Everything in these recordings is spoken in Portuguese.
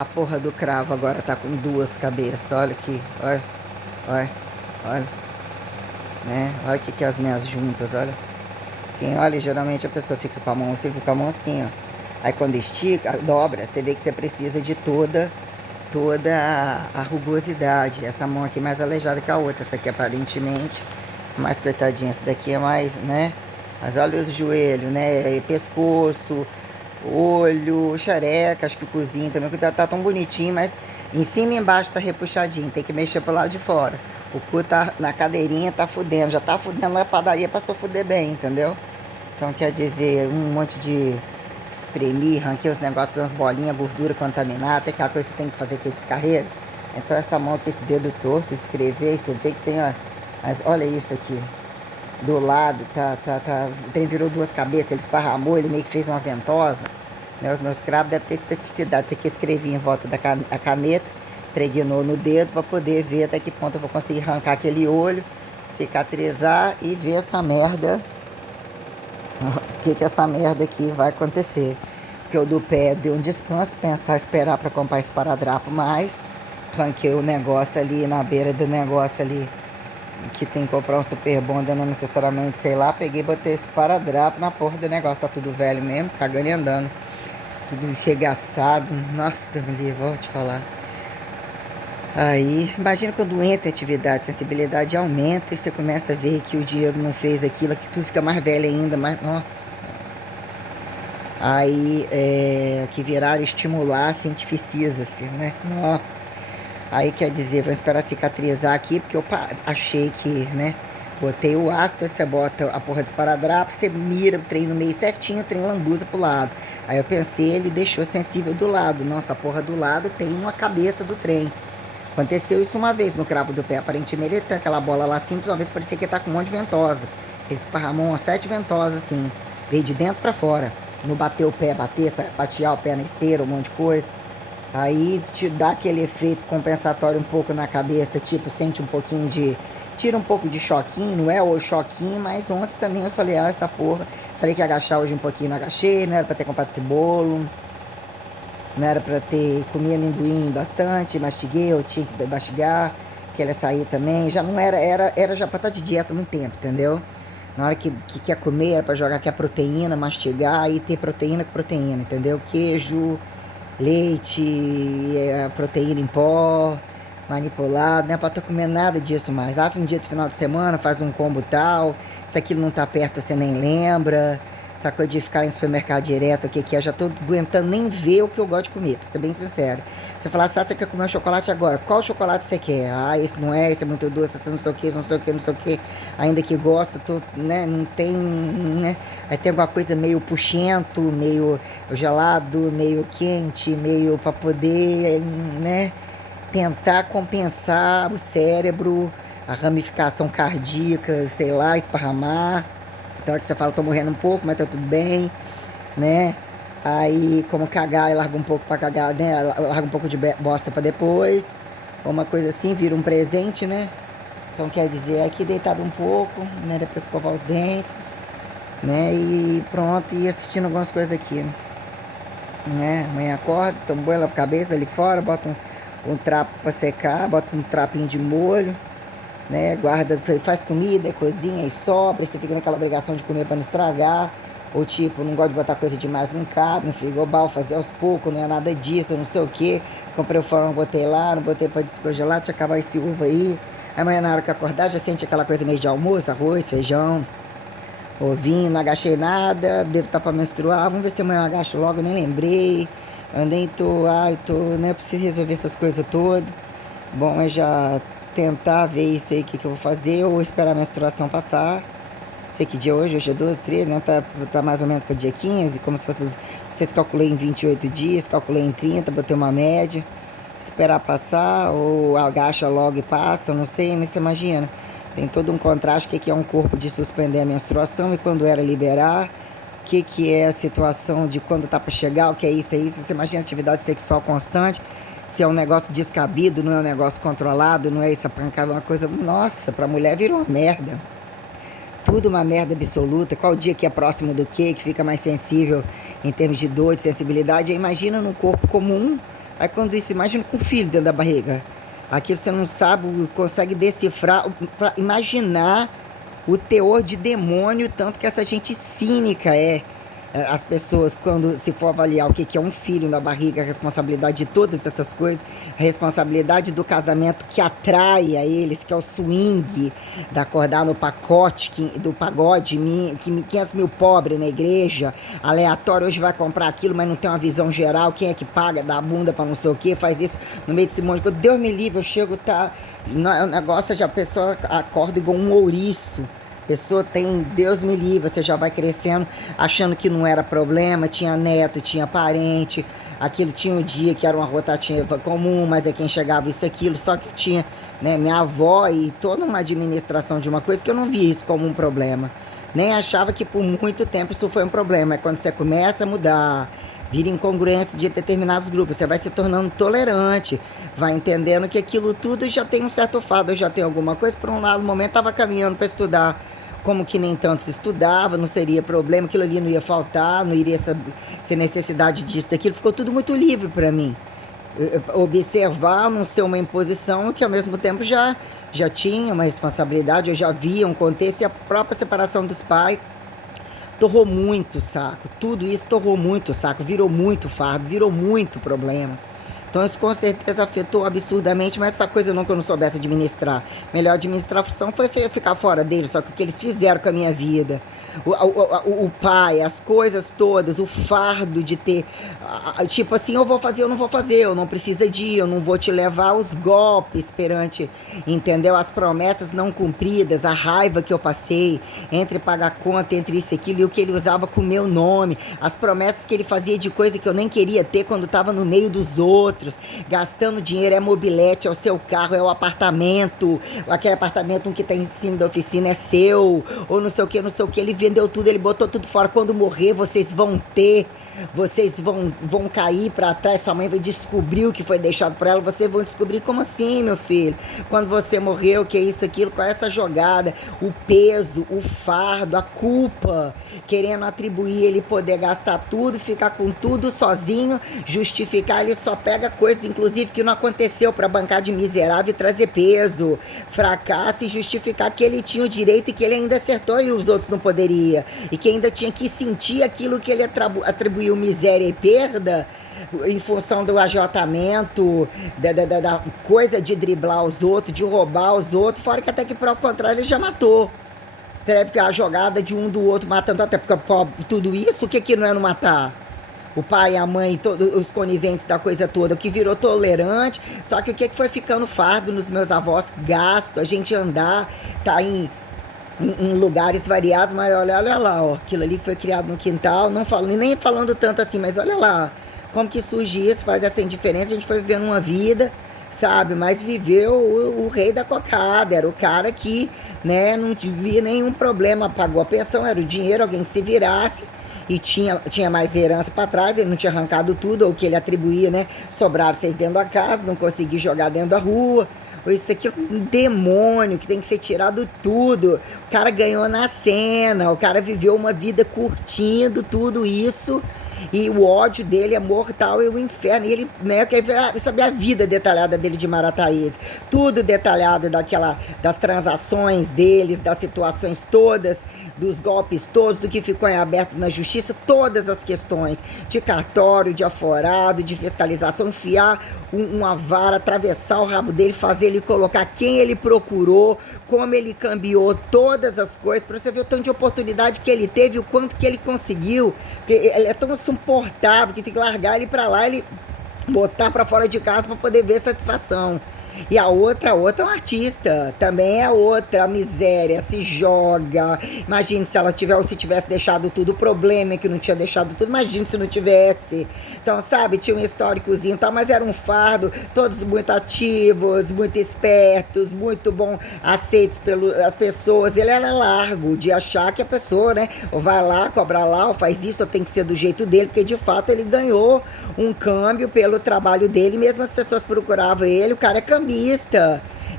A porra do cravo agora tá com duas cabeças. Olha aqui, olha, olha, olha, né? Olha o que é as minhas juntas, olha. Quem olha, geralmente a pessoa fica com a mão, você fica com a mão assim, ó. Aí quando estica, dobra, você vê que você precisa de toda a rugosidade. Essa mão aqui é mais aleijada que a outra. Essa aqui aparentemente, mais coitadinha. Essa daqui é mais, né? Mas olha os joelhos, né? Pescoço, olho, xereca, acho que o cozinho também, que tá tão bonitinho, mas em cima e embaixo tá repuxadinho, tem que mexer pro lado de fora. O cu tá na cadeirinha, tá fudendo, já tá fudendo na padaria, passou a fuder bem, entendeu? Então quer dizer, um monte de espremir, arranquei os negócios, umas bolinhas, gordura contaminada, até aquela coisa que você tem que fazer que descarrega. Então essa mão aqui, esse dedo torto, escrever, você vê que tem, ó, mas olha isso aqui do lado, o trem virou duas cabeças, ele esparramou, ele meio que fez uma ventosa, né? Os meus cravos devem ter especificidade. Isso aqui eu escrevi em volta da caneta, pregnou no dedo para poder ver até que ponto eu vou conseguir arrancar aquele olho, cicatrizar e ver essa merda, o que essa merda aqui vai acontecer. Porque o do pé deu um descanso, pensar, esperar para comprar esse esparadrapo mais, arranquei o negócio ali na beira do negócio ali, que tem que comprar um super bonda, não necessariamente, sei lá, peguei e botei esse paradrapo na porra do negócio, tá tudo velho mesmo, cagando e andando, tudo regaçado, nossa, Deus me livre, vou te falar. Aí, imagina quando entra a atividade, a sensibilidade aumenta e você começa a ver que o dinheiro não fez aquilo, que tudo fica mais velho ainda, mais, nossa senhora. Aí, que virar estimular, cientificiza-se, né? Nossa. Aí quer dizer, vou esperar cicatrizar aqui, porque eu achei que, né? Botei o ácido, você bota a porra de esparadrapo, você mira o trem no meio certinho, o trem lambuza pro lado. Aí eu pensei, ele deixou sensível do lado. Nossa, a porra do lado tem uma cabeça do trem. Aconteceu isso uma vez no cravo do pé. Aparentemente ele tem aquela bola lá simples, uma vez parecia que ele tá com um monte de ventosa. Ele esparramou umas 7 ventosas assim, veio de dentro pra fora. Não bateu o pé, batear o pé na esteira, um monte de coisa. Aí te dá aquele efeito compensatório um pouco na cabeça, tipo, sente um pouquinho de. Tira um pouco de choquinho, não é o choquinho, mas ontem também eu falei, essa porra. Falei que ia agachar hoje um pouquinho, não agachei, não era pra ter comprado esse bolo, não era pra ter comido amendoim bastante, mastiguei, eu tinha que mastigar, que ela ia sair também. Já não era já pra estar de dieta há muito tempo, entendeu? Na hora que quer comer, era pra jogar aqui a proteína, mastigar e ter proteína com proteína, entendeu? Queijo, leite, proteína em pó, manipulado, não é pra estar comendo nada disso mais. Um dia de final de semana, faz um combo tal, se aquilo não tá perto você nem lembra. Essa coisa de ficar em supermercado direto, o que que é, já tô aguentando nem ver o que eu gosto de comer, pra ser bem sincero. Você falar assim, você quer comer um chocolate agora? Qual chocolate você quer? Ah, esse não é, esse é muito doce, esse não sei o que, não sei o que, não sei o que. Ainda que gosta, tô, né, não tem, né? Aí tem alguma coisa meio puxento, meio gelado, meio quente, meio para poder, né, tentar compensar o cérebro, a ramificação cardíaca, sei lá, esparramar. Então hora que você fala, tô morrendo um pouco, mas tá tudo bem, né? Aí, como cagar, larga um pouco pra cagar, né? Larga um pouco de bosta pra depois. Ou uma coisa assim, vira um presente, né? Então quer dizer, aqui deitado um pouco, né? Depois escovar os dentes, né? E pronto, e assistindo algumas coisas aqui, né? Amanhã acorda, toma banho, lava a cabeça ali fora, bota um trapo pra secar, bota um trapinho de molho, né? Guarda, faz comida, cozinha e sobra, você fica naquela obrigação de comer para não estragar. Ou tipo, não gosto de botar coisa demais, não cabe, no frigobar, fazer aos poucos, não é nada disso, não sei o que. Comprei o forno, botei lá, não botei para descongelar, deixa acabar esse uva aí. Amanhã na hora que acordar já sente aquela coisa meio de almoço, arroz, feijão, ovinho, não agachei nada, devo estar para menstruar, vamos ver se amanhã eu agacho logo, nem lembrei. Andei, né, preciso resolver essas coisas todas. Bom, é já tentar ver isso aí, o que eu vou fazer, ou esperar a menstruação passar. Sei que dia hoje é 12, 13, né? Tá mais ou menos para dia 15, como se fosse. Vocês calculei em 28 dias, calculei em 30, botei uma média. Esperar passar, ou agacha logo e passa, não sei, mas você imagina. Tem todo um contraste, o que é um corpo de suspender a menstruação e quando era liberar. O que é a situação de quando tá para chegar, o que é isso, é isso. Você imagina atividade sexual constante. Se é um negócio descabido, não é um negócio controlado, não é isso, pancada, uma coisa. Nossa, pra mulher virou uma merda. Tudo uma merda absoluta. Qual dia que é próximo do que fica mais sensível em termos de dor, de sensibilidade? Imagina num corpo comum, Aí quando isso, imagina com o filho dentro da barriga. Aquilo você não sabe, consegue decifrar, pra imaginar o teor de demônio, tanto que essa gente cínica é. As pessoas, quando se for avaliar o que é um filho na barriga, a responsabilidade de todas essas coisas, a responsabilidade do casamento que atrai a eles, que é o swing, da acordar no pacote, do pagode, 500 mil pobres na igreja, aleatório, hoje vai comprar aquilo, mas não tem uma visão geral, quem é que paga, dá a bunda pra não sei o que, faz isso no meio desse monte de coisa. Deus me livre, eu chego, tá, o negócio de a pessoa acorda igual um ouriço. Pessoa tem, Deus me livre, você já vai crescendo achando que não era problema, tinha neto, tinha parente, aquilo tinha um dia que era uma rotativa comum, mas é quem chegava isso, aquilo, só que tinha, né, minha avó e toda uma administração de uma coisa que eu não via isso como um problema. Nem achava que por muito tempo isso foi um problema, é quando você começa a mudar, vira incongruência de determinados grupos, você vai se tornando tolerante, vai entendendo que aquilo tudo já tem um certo fado, eu já tenho alguma coisa, por um lado, no momento estava caminhando para estudar, como que nem tanto se estudava, não seria problema, aquilo ali não ia faltar, não iria ser necessidade disso, daquilo, ficou tudo muito livre para mim. Observar, não ser uma imposição, que ao mesmo tempo já tinha uma responsabilidade, eu já via um contexto, e a própria separação dos pais torrou muito saco, tudo isso torrou muito saco, virou muito fardo, virou muito problema. Então isso com certeza afetou absurdamente, mas essa coisa não que eu não soubesse administrar. Melhor administração foi ficar fora dele, só que o que eles fizeram com a minha vida, o pai, as coisas todas, o fardo de ter, tipo assim, eu vou fazer, eu não vou fazer, eu não preciso de ir, eu não vou te levar, os golpes perante, entendeu? As promessas não cumpridas, a raiva que eu passei, entre pagar conta, entre isso e aquilo, e o que ele usava com o meu nome, as promessas que ele fazia de coisa que eu nem queria ter quando estava no meio dos outros, gastando dinheiro, é mobilete, é o seu carro, é o apartamento, aquele apartamento que está em cima da oficina é seu, ou não sei o que, não sei o que, ele vendeu tudo, ele botou tudo fora, quando morrer vocês vão ter, vocês vão cair para trás, sua mãe vai descobrir o que foi deixado para ela, vocês vão descobrir. Como assim, meu filho? Quando você morreu, que é isso, aquilo, qual é essa jogada, o peso, o fardo, a culpa, querendo atribuir ele poder gastar tudo, ficar com tudo sozinho, justificar, ele só pega coisas, inclusive, que não aconteceu para bancar de miserável e trazer peso, fracasso e justificar que ele tinha o direito e que ele ainda acertou e os outros não poderia, e que ainda tinha que sentir aquilo que ele atribuiu miséria e perda em função do ajotamento, da coisa de driblar os outros, de roubar os outros, fora que até que por contrário ele já matou. Até porque a jogada de um do outro matando, até porque tudo isso, o que não é não matar? O pai, a mãe, todos os coniventes da coisa toda, o que virou tolerante, só que o que foi ficando fardo nos meus avós, gasto, a gente andar, tá em lugares variados, mas olha lá, ó, aquilo ali foi criado no quintal, não falo, nem falando tanto assim, mas olha lá, como que surge isso, faz essa indiferença, a gente foi vivendo uma vida, sabe, mas viveu o rei da cocada, era o cara que, né, não via nenhum problema, pagou a pensão, era o dinheiro, alguém que se virasse, e tinha mais herança para trás, ele não tinha arrancado tudo, ou que ele atribuía, né, sobraram vocês dentro da casa, não consegui jogar dentro da rua, isso aqui é um demônio que tem que ser tirado tudo. O cara ganhou na cena, o cara viveu uma vida curtindo tudo isso, e o ódio dele é mortal e o inferno. E ele, né, quer saber a vida detalhada dele de Marataízes, tudo detalhado das transações deles, das situações todas, dos golpes todos, do que ficou em aberto na justiça, todas as questões de cartório, de aforado, de fiscalização, enfiar uma vara, atravessar o rabo dele, fazer ele colocar quem ele procurou, como ele cambiou todas as coisas, para você ver o tanto de oportunidade que ele teve, o quanto que ele conseguiu, porque ele é tão insuportável que tem que largar ele para lá, ele botar para fora de casa para poder ver satisfação. E a outra é uma artista, também é outra, a miséria, se joga. Imagine se ela tivesse deixado tudo, o problema é que não tinha deixado tudo, imagine se não tivesse. Então, sabe, tinha um históricozinho e tal, mas era um fardo, todos muito ativos, muito espertos, muito bom, aceitos pelas pessoas. Ele era largo de achar que a pessoa, né, ou vai lá, cobra lá, ou faz isso, ou tem que ser do jeito dele, porque de fato ele ganhou um câmbio pelo trabalho dele, mesmo as pessoas procuravam ele, o cara é cambista.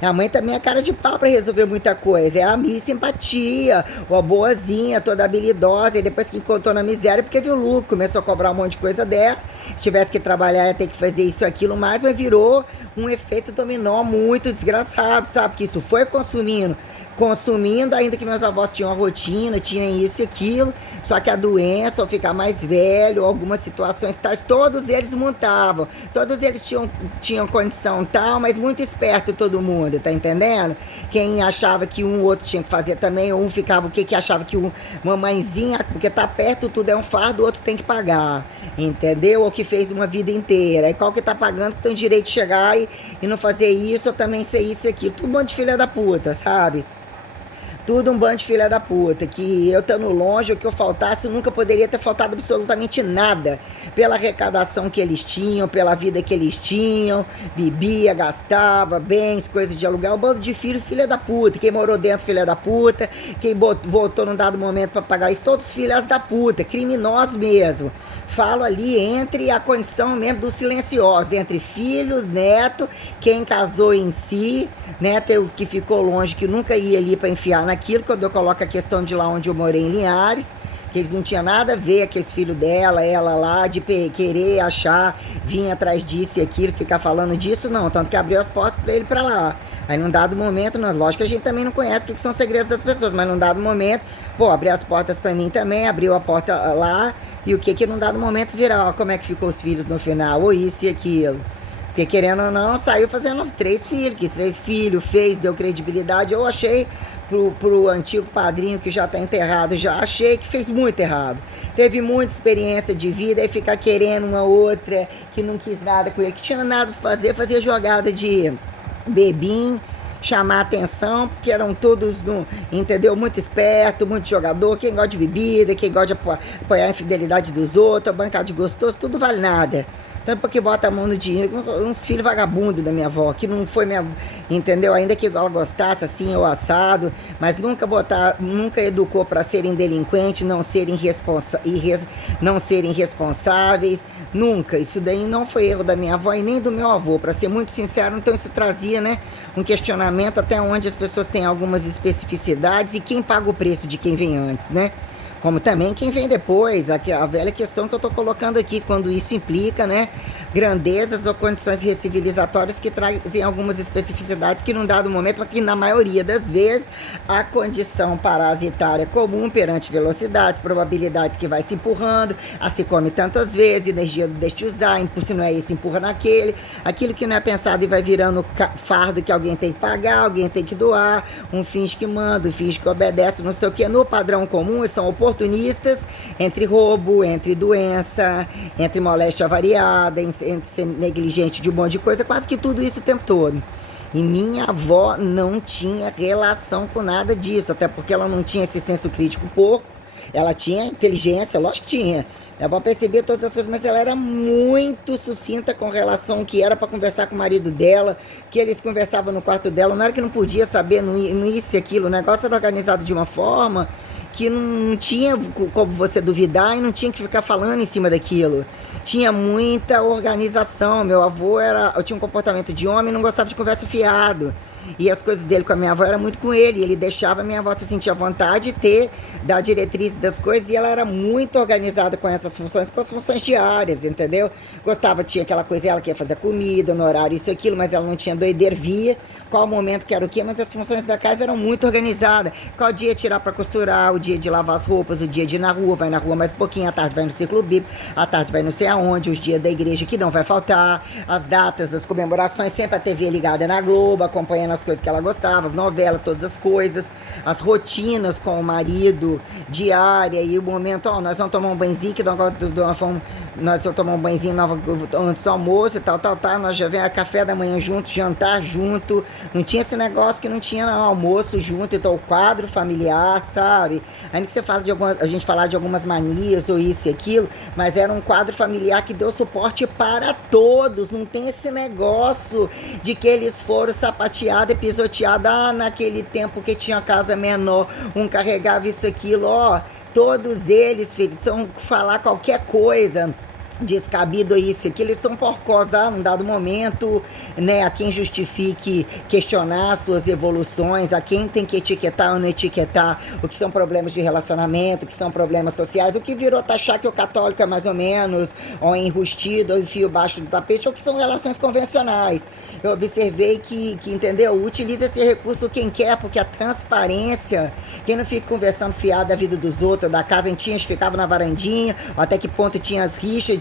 A mãe também é cara de pau pra resolver muita coisa. É a Miss Simpatia, ou a boazinha, toda habilidosa. E depois que encontrou na miséria, porque viu o lucro, começou a cobrar um monte de coisa dela. Se tivesse que trabalhar, ia ter que fazer isso, aquilo mais, mas virou um efeito dominó muito desgraçado, sabe? Que isso foi consumindo, ainda que meus avós tinham uma rotina, tinham isso e aquilo, só que a doença, ou ficar mais velho, algumas situações tais, todos eles montavam, todos eles tinham condição tal, mas muito esperto todo mundo, tá entendendo? Quem achava que um ou outro tinha que fazer também, ou um ficava o que achava que uma mãezinha, porque tá perto tudo é um fardo, o outro tem que pagar, entendeu? Ou que fez uma vida inteira, e qual que tá pagando que tem direito de chegar e não fazer isso, ou também ser isso e aquilo, tudo bando de filha da puta, sabe? Tudo um bando de filha da puta, que eu estando longe, o que eu faltasse, nunca poderia ter faltado absolutamente nada. Pela arrecadação que eles tinham, pela vida que eles tinham, bebia, gastava, bens, coisas de aluguel, um bando de filha da puta. Quem morou dentro, filha da puta, quem voltou num dado momento para pagar isso, todos filhas da puta, criminosos mesmo. Falo ali entre a condição mesmo dos silenciosos, entre filho, neto, quem casou em si, né, tem os que ficou longe, que nunca ia ali para enfiar naquilo, quando eu coloco a questão de lá onde eu morei em Linhares, que eles não tinham nada a ver com esse filho dela, ela lá, de querer achar, vir atrás disso e aquilo, ficar falando disso, não, tanto que abriu as portas para ele para lá. Aí num dado momento, lógico que a gente também não conhece o que são segredos das pessoas, mas num dado momento, pô, abriu as portas para mim também, abriu a porta lá, e o que num dado momento virar, ó, como é que ficou os filhos no final, ou isso e aquilo. Porque querendo ou não, saiu fazendo 3 filhos, quis 3 filhos, fez, deu credibilidade. Eu achei pro antigo padrinho que já tá enterrado, já achei que fez muito errado. Teve muita experiência de vida, aí ficar querendo uma outra que não quis nada com ele, que tinha nada pra fazer, fazia jogada de bebim, chamar atenção, porque eram todos, entendeu? Muito esperto, muito jogador, quem gosta de bebida, quem gosta de apoiar a infidelidade dos outros, bancar de gostoso, tudo vale nada. Tanto porque bota a mão no dinheiro, uns filhos vagabundos da minha avó, que não foi minha, entendeu? Ainda que ela gostasse assim, ou assado, mas nunca educou para serem delinquentes, não serem irresponsáveis, nunca. Isso daí não foi erro da minha avó e nem do meu avô, para ser muito sincero. Então isso trazia, né, um questionamento até onde as pessoas têm algumas especificidades e quem paga o preço de quem vem antes, né? Como também quem vem depois, a velha questão que eu estou colocando aqui, quando isso implica, né, grandezas ou condições recivilizatórias que trazem algumas especificidades que num dado momento, aqui na maioria das vezes, a condição parasitária comum perante velocidades, probabilidades que vai se empurrando, a se come tantas vezes, energia do deixa de usar, se não é esse, empurra naquele, aquilo que não é pensado e vai virando fardo que alguém tem que pagar, alguém tem que doar, um finge que manda, um finge que obedece, não sei o que, no padrão comum, são oportunistas, entre roubo, entre doença, entre moléstia variada, entre ser negligente de um monte de coisa, quase que tudo isso o tempo todo. E minha avó não tinha relação com nada disso, até porque ela não tinha esse senso crítico porco, ela tinha inteligência, lógico que tinha. Minha avó percebia todas as coisas, mas ela era muito sucinta com relação ao que era para conversar com o marido dela, que eles conversavam no quarto dela, não era que não podia saber, não isso e aquilo, o negócio era organizado de uma forma que não tinha como você duvidar e não tinha que ficar falando em cima daquilo. Tinha muita organização. Meu avô eu tinha um comportamento de homem e não gostava de conversa fiado. E as coisas dele com a minha avó era muito com ele. Ele deixava a minha avó se sentir à vontade de dar diretriz das coisas, e ela era muito organizada com essas funções, com as funções diárias, entendeu? Gostava, tinha aquela coisa, ela que ia fazer comida no horário, isso e aquilo, mas ela não tinha doideira, via qual momento que era o quê, mas as funções da casa eram muito organizadas. Qual dia tirar para costurar, o dia de lavar as roupas, o dia de ir na rua, vai na rua mais um pouquinho, à tarde vai no ciclo bíblico, à tarde vai não sei aonde, os dias da igreja que não vai faltar, as datas das comemorações, sempre a TV ligada na Globo, acompanhando as coisas que ela gostava, as novelas, todas as coisas, as rotinas com o marido, diária, e o momento, ó, nós vamos tomar um banhozinho, que nós vamos tomar um banhozinho antes do almoço e tal, nós já vem a café da manhã junto, jantar junto, não tinha esse negócio que não tinha não, almoço junto, então o quadro familiar, sabe? Ainda que você fala a gente falar de algumas manias ou isso e aquilo, mas era um quadro familiar que deu suporte para todos, não tem esse negócio de que eles foram sapateados e pisoteados, naquele tempo que tinha casa menor, um carregava isso, aquilo, ó, todos eles, filhos, são falar qualquer coisa, descabido isso, que eles são porcos num dado momento, né? A quem justifique questionar as suas evoluções, a quem tem que etiquetar ou não etiquetar o que são problemas de relacionamento, o que são problemas sociais, o que virou taxar que o católico é mais ou menos, ou enrustido, ou enfio baixo do tapete, ou que são relações convencionais. Eu observei que, entendeu? Utiliza esse recurso quem quer, porque a transparência, quem não fica conversando fiado da vida dos outros, da casa, a gente ficava na varandinha, até que ponto tinha as rixas,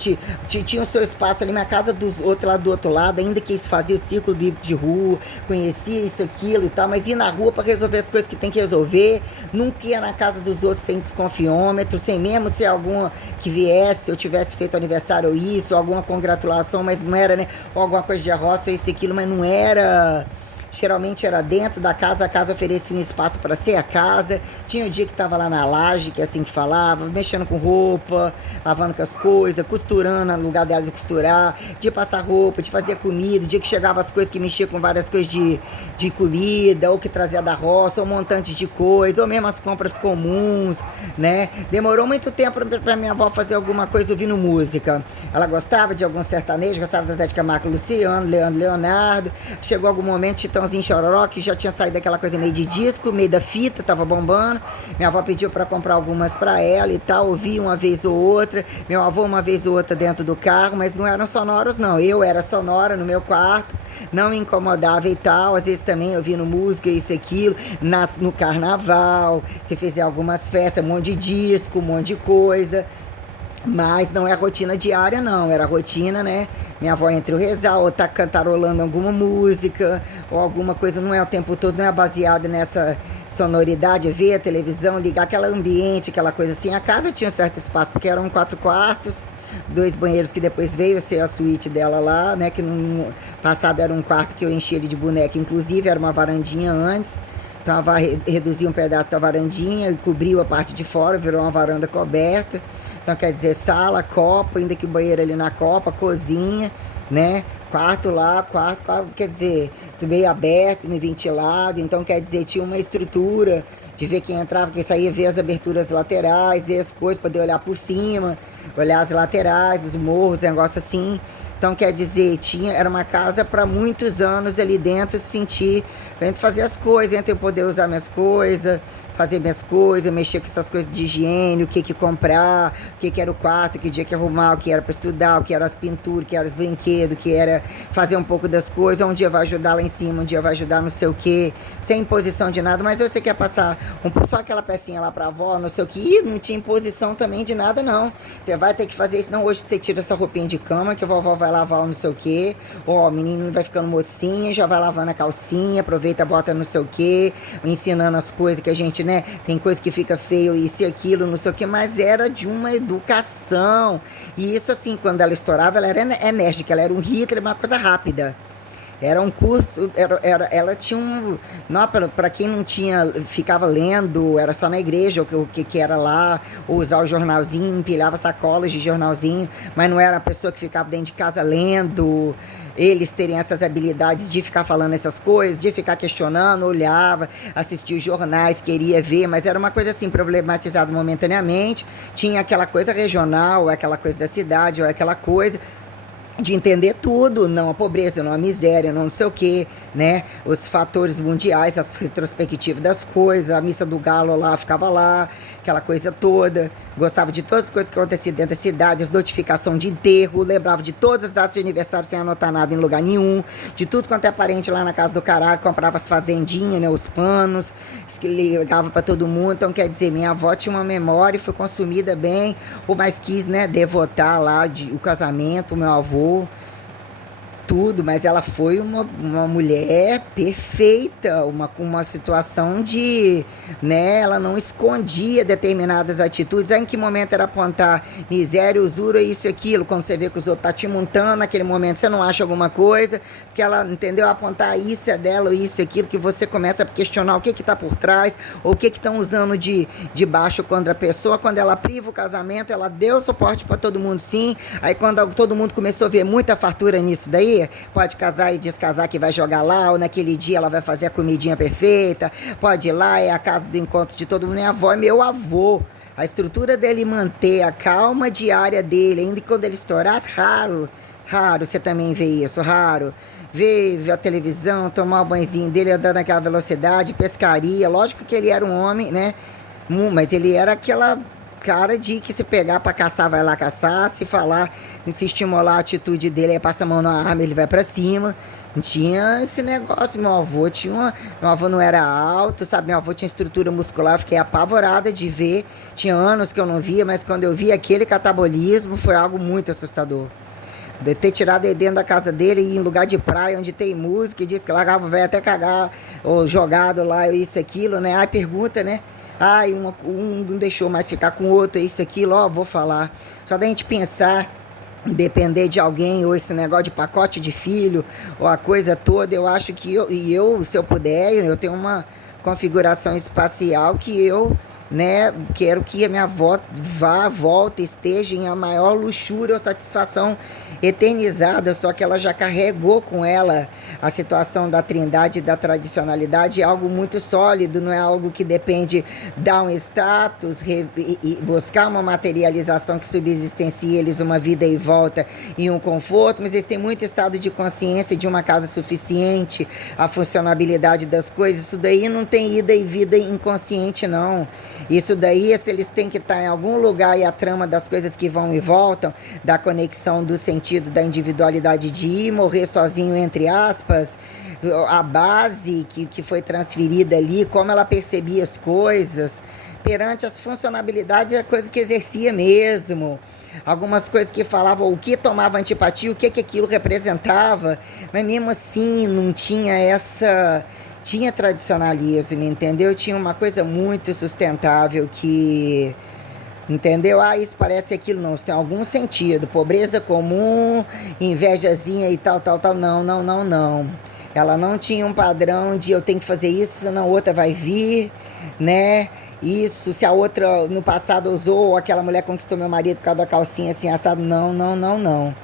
tinha o seu espaço ali na casa dos outros lá do outro lado, ainda que eles faziam o círculo bíblico de rua, conhecia isso, aquilo e tal, mas ia na rua para resolver as coisas que tem que resolver, nunca ia na casa dos outros sem desconfiômetro, sem mesmo ser alguma que viesse, eu tivesse feito aniversário ou isso, ou alguma congratulação, mas não era, né, ou alguma coisa de roça, isso, aquilo, mas não era. Geralmente era dentro da casa, a casa oferecia um espaço para ser a casa. Tinha o dia que estava lá na laje, que é assim que falava, mexendo com roupa, lavando com as coisas, costurando no lugar dela de costurar, de passar roupa, de fazer comida, o dia que chegava as coisas que mexia com várias coisas de comida, ou que trazia da roça, ou um montante de coisa, ou mesmo as compras comuns, né? Demorou muito tempo para minha avó fazer alguma coisa ouvindo música. Ela gostava de algum sertanejo, gostava de Zezé de Camargo, Luciano, Leandro, Leonardo. Chegou algum momento, Chitãozinho Chororó, que já tinha saído daquela coisa meio de disco, meio da fita, tava bombando. Minha avó pediu para comprar algumas para ela e tal, ouvi uma vez ou outra. Meu avô uma vez ou outra dentro do carro, mas não eram sonoros não. Eu era sonora no meu quarto, não me incomodava e tal. Às vezes também ouvindo música, isso e aquilo, no carnaval, se fizer algumas festas, um monte de disco, um monte de coisa. Mas não é rotina diária, não. Era rotina, né? Minha avó entre o rezar, ou tá cantarolando alguma música, ou alguma coisa, não é o tempo todo, não é baseado nessa sonoridade, ver a televisão, ligar aquele ambiente, aquela coisa assim. A casa tinha um certo espaço, porque eram 4 quartos, 2 banheiros que depois veio a ser a suíte dela lá, né? Que no passado era um quarto que eu enchi ele de boneca, inclusive era uma varandinha antes. Então ela reduziu um pedaço da varandinha e cobriu a parte de fora, virou uma varanda coberta. Então, quer dizer, sala, copa, ainda que o banheiro ali na copa, cozinha, né? Quarto lá, quarto, quer dizer, meio aberto, meio ventilado. Então, quer dizer, tinha uma estrutura de ver quem entrava, quem saía, ver as aberturas laterais, ver as coisas, poder olhar por cima, olhar as laterais, os morros, negócio assim. Então, quer dizer, era uma casa para muitos anos ali dentro, se sentir, dentro fazer as coisas, entre eu poder usar minhas coisas, fazer minhas coisas, mexer com essas coisas de higiene, o que comprar, o que era o quarto, que dia que arrumar, o que era para estudar, o que era as pinturas, o que era os brinquedos, o que era fazer um pouco das coisas, um dia vai ajudar lá em cima, um dia vai ajudar não sei o que, sem imposição de nada, mas você quer passar só aquela pecinha lá pra avó, não sei o que, e não tinha imposição também de nada não, você vai ter que fazer isso, não, hoje você tira essa roupinha de cama, que a vovó vai lavar não sei o que, ó, o menino vai ficando mocinha, já vai lavando a calcinha, aproveita, bota não sei o que, ensinando as coisas que a gente, né? Tem coisa que fica feio, isso e aquilo, não sei o que, mas era de uma educação. E isso, assim, quando ela estourava, ela era enérgica, ela era um Hitler, uma coisa rápida. Era um curso, ela tinha um. Para quem não tinha, ficava lendo, era só na igreja o que era lá, ou usar o jornalzinho, empilhava sacolas de jornalzinho, mas não era a pessoa que ficava dentro de casa lendo. Eles terem essas habilidades de ficar falando essas coisas, de ficar questionando, olhava, assistia os jornais, queria ver, mas era uma coisa assim, problematizada momentaneamente. Tinha aquela coisa regional, aquela coisa da cidade, ou aquela coisa de entender tudo, não a pobreza, não a miséria, não sei o que, né? Os fatores mundiais, as retrospectivas das coisas, a missa do galo lá, ficava lá, aquela coisa toda. Gostava de todas as coisas que aconteciam dentro da cidade, as notificações de enterro, lembrava de todas as datas de aniversário sem anotar nada em lugar nenhum, de tudo quanto é parente lá na casa do caralho, comprava as fazendinhas, né? Os panos, que ligava pra todo mundo. Então, quer dizer, minha avó tinha uma memória e foi consumida bem, ou mais quis, né, devotar lá o casamento, o meu avô, tudo, mas ela foi uma mulher perfeita, uma situação de, né, ela não escondia determinadas atitudes. Aí em que momento era apontar miséria, usura, isso e aquilo, quando você vê que os outros tá te montando, naquele momento você não acha alguma coisa, porque ela, entendeu, apontar isso é dela, ou isso e aquilo, que você começa a questionar o que tá por trás, ou o que estão usando de baixo contra a pessoa. Quando ela priva o casamento, ela deu suporte para todo mundo, sim. Aí quando todo mundo começou a ver muita fartura nisso daí, pode casar e descasar que vai jogar lá, ou naquele dia ela vai fazer a comidinha perfeita, pode ir lá, é a casa do encontro de todo mundo. Minha avó é meu avô. A estrutura dele manter a calma diária dele, ainda quando ele estourasse, raro, raro você também vê isso, raro. Ver a televisão, tomar o banhozinho dele andando naquela velocidade, pescaria. Lógico que ele era um homem, né? Mas ele era aquela cara de que se pegar pra caçar, vai lá caçar. Se falar, se estimular a atitude dele, aí passa a mão na arma, ele vai pra cima. Não tinha esse negócio. Meu avô tinha uma. Meu avô não era alto, sabe? Meu avô tinha estrutura muscular. Eu fiquei apavorada de ver. Tinha anos que eu não via, mas quando eu vi aquele catabolismo, foi algo muito assustador. De ter tirado ele dentro da casa dele e em lugar de praia onde tem música e diz que largava o velho até cagar ou jogado lá, isso, aquilo, né? Aí pergunta, né? Ai, um não deixou mais ficar com o outro, isso, aquilo, ó, vou falar. Só da gente pensar em depender de alguém ou esse negócio de pacote de filho ou a coisa toda, eu acho que eu, se eu puder, eu tenho uma configuração espacial que eu, né, quero que a minha avó vá, volta, esteja em a maior luxúria ou satisfação eternizada, só que ela já carregou com ela a situação da trindade e da tradicionalidade, é algo muito sólido, não é algo que depende de um status e buscar uma materialização que subsistencie eles uma vida e volta e um conforto, mas eles têm muito estado de consciência de uma casa suficiente, a funcionabilidade das coisas, isso daí não tem ida e vida inconsciente não. Isso daí, se eles têm que estar em algum lugar e a trama das coisas que vão e voltam, da conexão do sentido da individualidade de ir, morrer sozinho, entre aspas, a base que foi transferida ali, como ela percebia as coisas, perante as funcionalidades, é a coisa que exercia mesmo. Algumas coisas que falavam o que tomava antipatia, o que aquilo representava, mas mesmo assim não tinha essa... Tinha tradicionalismo, entendeu? Tinha uma coisa muito sustentável que... Entendeu? Ah, isso parece aquilo. Não, isso tem algum sentido. Pobreza comum, invejazinha e tal, tal, tal. Não, não, não, não. Ela não tinha um padrão de eu tenho que fazer isso, senão a outra vai vir, né? Isso, se a outra no passado usou, ou aquela mulher conquistou meu marido por causa da calcinha assim, assado. Não, não, não, não.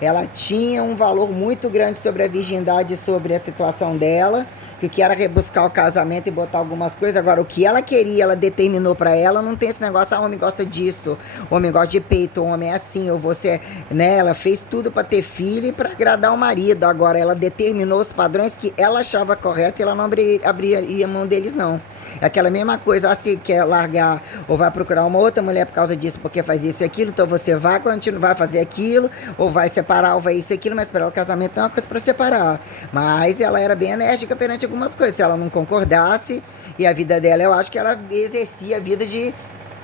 Ela tinha um valor muito grande sobre a virgindade, sobre a situação dela, que era rebuscar o casamento e botar algumas coisas. Agora, o que ela queria, ela determinou pra ela, não tem esse negócio, ah, homem gosta disso, homem gosta de peito, homem é assim, ou você, né? Ela fez tudo pra ter filho e pra agradar o marido. Agora, ela determinou os padrões que ela achava correto e ela não abriria mão deles, não. É aquela mesma coisa, se quer largar ou vai procurar uma outra mulher por causa disso, porque faz isso e aquilo, então você vai continuar, vai fazer aquilo, ou vai separar, ou vai isso e aquilo, mas para o casamento não é uma coisa para separar. Mas ela era bem enérgica perante algumas coisas, se ela não concordasse, e a vida dela, eu acho que ela exercia a vida de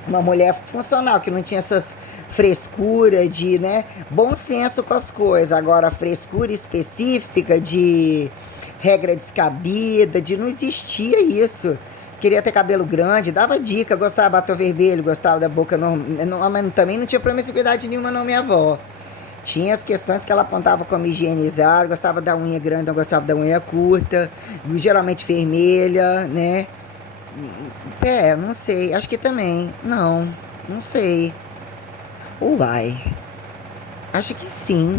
uma mulher funcional, que não tinha essas frescura de, né, bom senso com as coisas. Agora, a frescura específica de regra descabida, de não existia isso. Queria ter cabelo grande, dava dica, gostava de batom vermelho, gostava da boca, mas também não tinha promiscuidade nenhuma não, minha avó. Tinha as questões que ela apontava como higienizar, gostava da unha grande, não gostava da unha curta, geralmente vermelha, né? É, não sei, acho que também, não sei. Uai, acho que sim.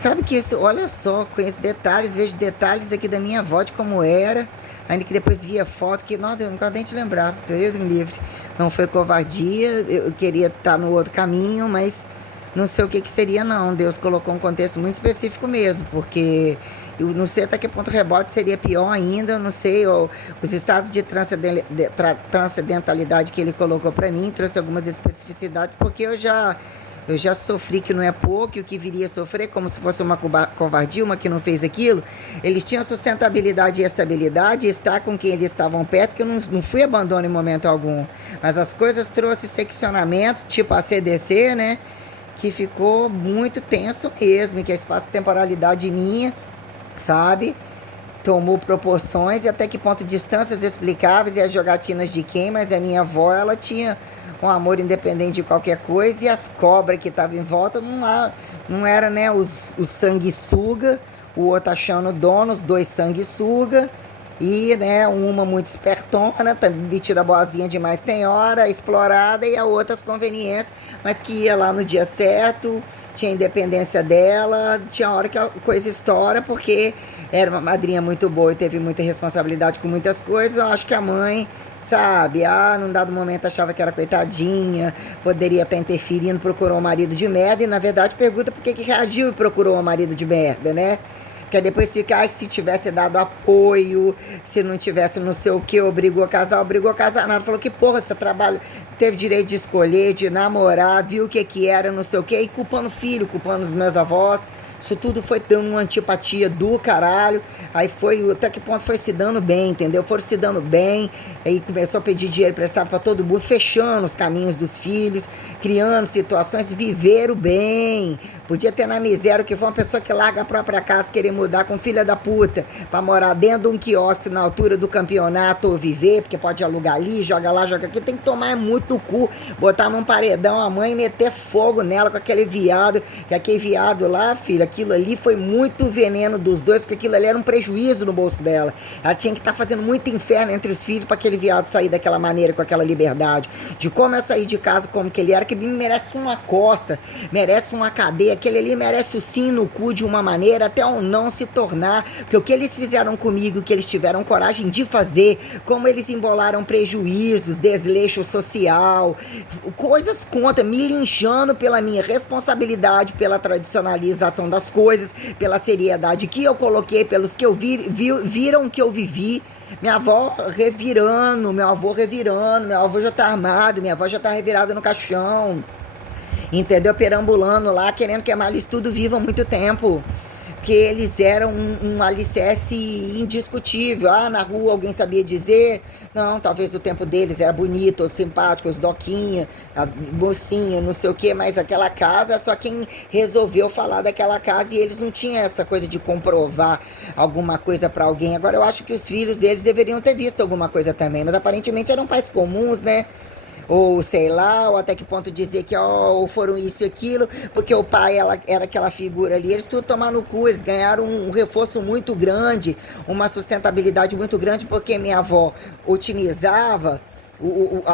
Sabe que isso, olha só, conheço detalhes, vejo detalhes aqui da minha avó de como era, ainda que depois via foto que, não, eu não quero nem te lembrar, Deus me livre. Não foi covardia, eu queria estar no outro caminho, mas não sei o que seria não. Deus colocou um contexto muito específico mesmo, porque eu não sei até que ponto o rebote seria pior ainda, eu não sei, os estados de transcendentalidade que ele colocou para mim, trouxe algumas especificidades, porque eu já sofri que não é pouco, e o que viria a sofrer, como se fosse uma covardia, uma que não fez aquilo. Eles tinham sustentabilidade e estabilidade, e estar com quem eles estavam perto, que eu não fui abandono em momento algum. Mas as coisas trouxe seccionamentos, tipo a CDC, né? Que ficou muito tenso mesmo, que a espaço-temporalidade minha, sabe? Tomou proporções, e até que ponto distâncias explicáveis e as jogatinas de quem, mas a minha avó, ela tinha um amor independente de qualquer coisa, e as cobras que estavam em volta não era, né, os sanguessuga, o outro achando dono, os dois sanguessuga, e, né, uma muito espertona, tá metida boazinha demais tem hora, explorada, e a outra as conveniências, mas que ia lá no dia certo, tinha a independência dela, tinha hora que a coisa estoura, porque era uma madrinha muito boa e teve muita responsabilidade com muitas coisas. Eu acho que a mãe sabe? Num dado momento achava que era coitadinha, poderia estar interferindo, procurou um marido de merda, e na verdade pergunta por que que reagiu e procurou um marido de merda, né? Que depois fica, se tivesse dado apoio, se não tivesse não sei o que, obrigou a casar, nada. Falou que porra, você trabalha, teve direito de escolher, de namorar, viu o que que era, não sei o que, e culpando o filho, culpando os meus avós. Isso tudo foi dando uma antipatia do caralho. Aí foi, até que ponto foi se dando bem, entendeu? Foram se dando bem. Aí começou a pedir dinheiro emprestado pra todo mundo, fechando os caminhos dos filhos, criando situações, viveram bem. Podia ter na miséria, que foi uma pessoa que larga a própria casa, querer mudar com filha da puta, pra morar dentro de um quiosque na altura do campeonato ou viver, porque pode alugar ali, joga lá, joga aqui. Tem que tomar muito no cu, botar num paredão a mãe e meter fogo nela com aquele viado. E aquele viado lá, filha, aquilo ali foi muito veneno dos dois, porque aquilo ali era um prejuízo no bolso dela. Ela tinha que estar fazendo muito inferno entre os filhos pra aquele viado sair daquela maneira, com aquela liberdade. De como eu saí de casa, como que ele era, que ele merece uma coça, merece uma cadeia. Aquele ali merece o sim no cu de uma maneira até um não se tornar, porque o que eles fizeram comigo, que eles tiveram coragem de fazer, como eles embolaram prejuízos, desleixo social, coisas contra, me linchando pela minha responsabilidade, pela tradicionalização das coisas, pela seriedade que eu coloquei, pelos que eu viram que eu vivi. Minha avó revirando, meu avô revirando, meu avô já tá armado, minha avó já tá revirada no caixão, entendeu? Perambulando lá, querendo queimar eles tudo vivo há muito tempo. Porque eles eram um alicerce indiscutível. Na rua alguém sabia dizer, não, talvez o tempo deles era bonito, ou simpático, os doquinha, a mocinha, não sei o que, mas aquela casa, só quem resolveu falar daquela casa, e eles não tinham essa coisa de comprovar alguma coisa pra alguém. Agora eu acho que os filhos deles deveriam ter visto alguma coisa também, mas aparentemente eram pais comuns, né? Ou sei lá, ou até que ponto dizer que ou foram isso e aquilo, porque o pai era aquela figura ali, eles tudo tomaram no cu, eles ganharam um reforço muito grande, uma sustentabilidade muito grande, porque minha avó otimizava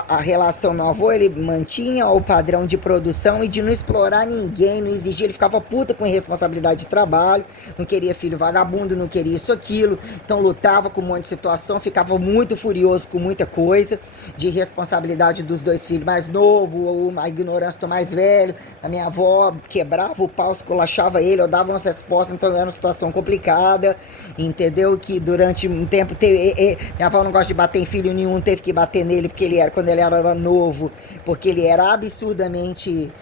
a relação. Meu avô, ele mantinha o padrão de produção e de não explorar ninguém, não exigir, ele ficava puta com irresponsabilidade de trabalho, não queria filho vagabundo, não queria isso, aquilo, então lutava com um monte de situação, ficava muito furioso com muita coisa, de irresponsabilidade dos dois filhos mais novos, ou a ignorância do mais velho. A minha avó quebrava o pau, esculachava ele, eu dava umas respostas, então era uma situação complicada, entendeu? Que durante um tempo, minha avó não gosta de bater em filho nenhum, teve que bater nele, porque ele era, quando ele era novo, porque ele era absurdamente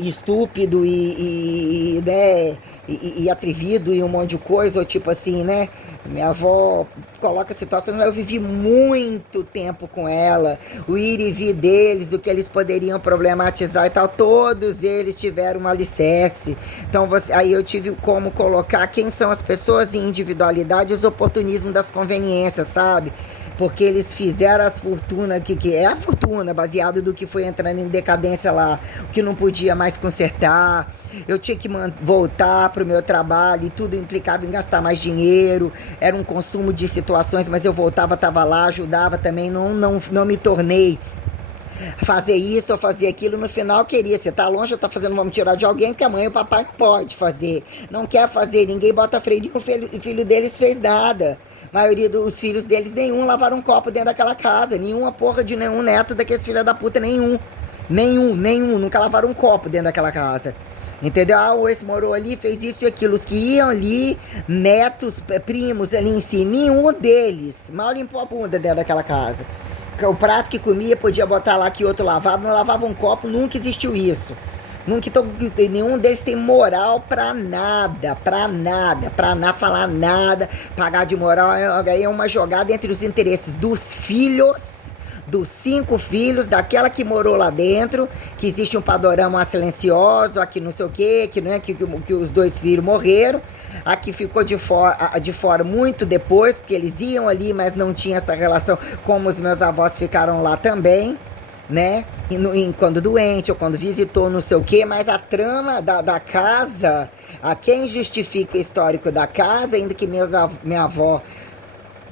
estúpido né, e atrevido e um monte de coisa, ou tipo assim, né? Minha avó coloca a situação, eu vivi muito tempo com ela, o ir e vir deles, o que eles poderiam problematizar e tal, todos eles tiveram um alicerce. Então aí eu tive como colocar quem são as pessoas em individualidade e os oportunismos das conveniências, sabe? Porque eles fizeram as fortunas, que é a fortuna, baseado do que foi entrando em decadência lá, o que não podia mais consertar. Eu tinha que voltar para o meu trabalho e tudo implicava em gastar mais dinheiro, era um consumo de situações, mas eu voltava, estava lá, ajudava também, não me tornei fazer isso ou fazer aquilo. No final eu queria, você tá longe, eu tá fazendo, vamos tirar de alguém, que a mãe e o papai não pode fazer, não quer fazer, ninguém bota freio, o filho deles fez nada. A maioria dos filhos deles, nenhum lavaram um copo dentro daquela casa. Nenhuma porra de nenhum neto daqueles filhos da puta, nenhum. Nunca lavaram um copo dentro daquela casa. Entendeu? Esse morou ali, fez isso e aquilo. Os que iam ali, netos, primos ali em si, nenhum deles mal limpou a bunda dentro daquela casa. O prato que comia, podia botar lá que outro lavava, não lavava um copo, nunca existiu isso. Nunca, nenhum deles tem moral pra nada, falar nada, pagar de moral. Aí é uma jogada entre os interesses dos filhos, dos 5 filhos, daquela que morou lá dentro, que existe um padrão silencioso, aqui não sei o quê, que não é que os 2 filhos morreram, a que ficou de fora muito depois, porque eles iam ali, mas não tinha essa relação, como os meus avós ficaram lá também, né? Quando doente ou quando visitou, não sei o que, mas a trama da casa, a quem justifica o histórico da casa, ainda que minha avó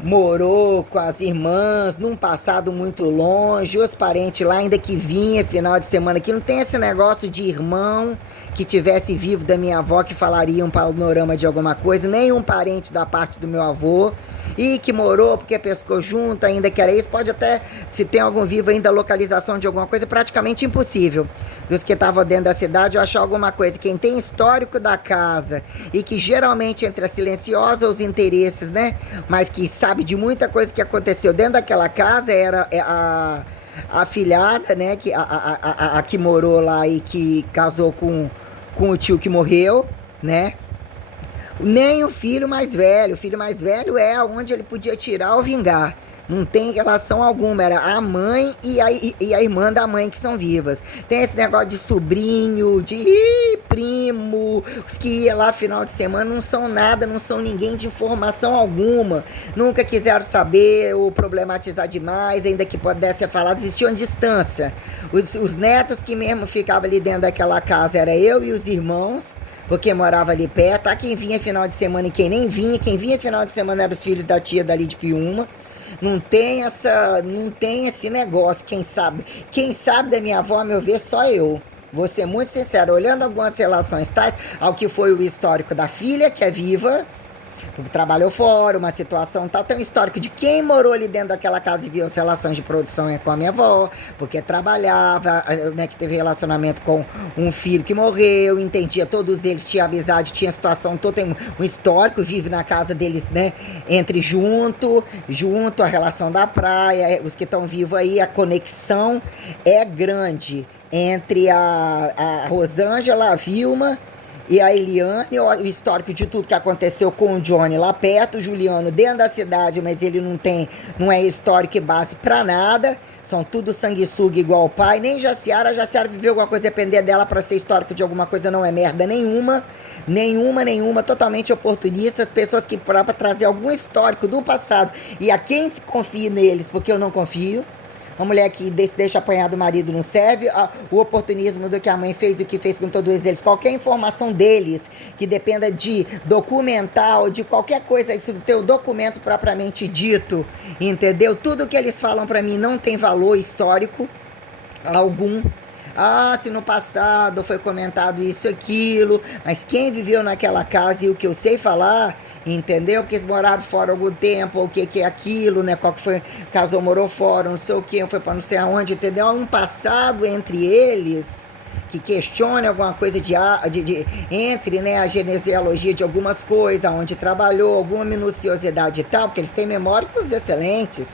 morou com as irmãs num passado muito longe, os parentes lá ainda que vinha final de semana, que não tem esse negócio de irmão que tivesse vivo da minha avó que falaria um panorama de alguma coisa, nenhum parente da parte do meu avô, E que morou porque pescou junto, ainda que era isso, pode até, se tem algum vivo ainda, localização de alguma coisa, praticamente impossível. Dos que estavam dentro da cidade, eu achar alguma coisa. Quem tem histórico da casa e que geralmente entre a silenciosa os interesses, né? Mas que sabe de muita coisa que aconteceu dentro daquela casa, era a afilhada, né? A que morou lá e que casou com o tio que morreu, né? Nem o filho mais velho. O filho mais velho é onde ele podia tirar ou vingar. Não tem relação alguma. Era a mãe e a irmã da mãe que são vivas. Tem esse negócio de sobrinho, de primo. Os que iam lá final de semana não são nada, não são ninguém de informação alguma. Nunca quiseram saber ou problematizar demais, ainda que pudesse ser falado. Existia uma distância. Os netos que mesmo ficavam ali dentro daquela casa era eu e os irmãos, porque morava ali perto. Há quem vinha final de semana e quem nem vinha. Quem vinha final de semana eram os filhos da tia dali de Piúma. Não tem esse negócio. Quem sabe da minha avó, a meu ver, só eu. Vou ser muito sincero, olhando algumas relações tais ao que foi o histórico da filha, que é viva, porque trabalhou fora, uma situação tal. Tem um histórico de quem morou ali dentro daquela casa e viu as relações de produção com a minha avó, porque trabalhava, né, que teve relacionamento com um filho que morreu, entendia todos eles, tinha amizade, tinha situação toda, tem um histórico, vive na casa deles, né, entre junto, a relação da praia, os que estão vivos aí, a conexão é grande entre a Rosângela, a Vilma e a Eliane, o histórico de tudo que aconteceu com o Johnny lá perto, o Juliano dentro da cidade, mas ele não é histórico e base pra nada, são tudo sanguessuga igual o pai, nem Jaciara viveu alguma coisa, depender dela pra ser histórico de alguma coisa não é merda nenhuma, totalmente oportunistas, pessoas que pra trazer algum histórico do passado, e a quem se confie neles, porque eu não confio. Uma mulher que deixa apanhar do marido não serve. O oportunismo do que a mãe fez e o que fez com todos eles. Qualquer informação deles que dependa de documental, de qualquer coisa, do teu documento propriamente dito, entendeu? Tudo que eles falam pra mim não tem valor histórico algum. Se no passado foi comentado isso, aquilo, mas quem viveu naquela casa e o que eu sei falar, entendeu? Porque eles moraram fora algum tempo, o que é aquilo, né? Qual que foi, casou, morou fora, não sei o que, foi pra não sei aonde, entendeu? Há um passado entre eles que questione alguma coisa entre, né, a genealogia de algumas coisas, onde trabalhou, alguma minuciosidade e tal, porque eles têm memóricos excelentes.